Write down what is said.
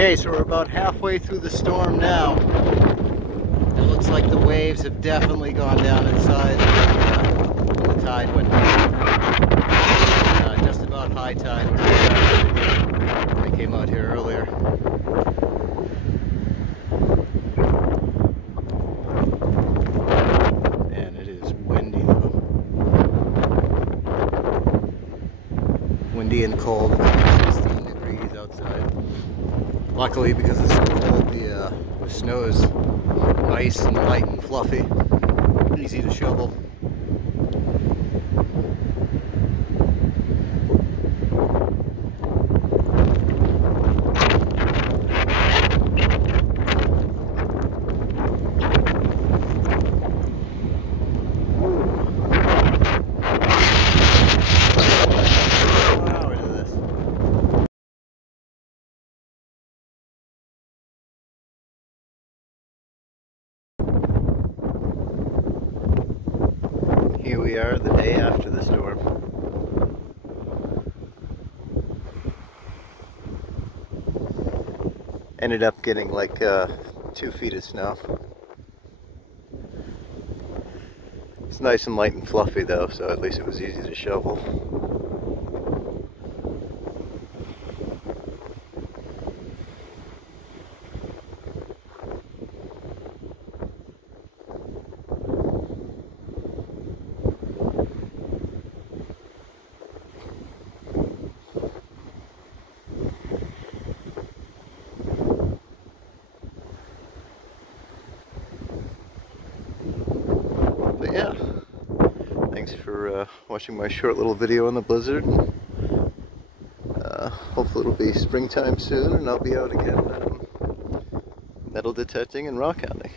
Okay, so we're about halfway through the storm now. It looks like the waves have definitely gone down in size when the tide went down. Just about high tide. I came out here earlier. And it is windy though. Windy and cold. It's 16 degrees outside. Luckily, because it's so cold, the snow is nice and light and fluffy, easy to shovel. Here we are the day after the storm. Ended up getting like 2 feet of snow. It's nice and light and fluffy though, so at least it was easy to shovel. But yeah, thanks for watching my short little video on the blizzard. Hopefully it'll be springtime soon and I'll be out again metal detecting and rock hounding.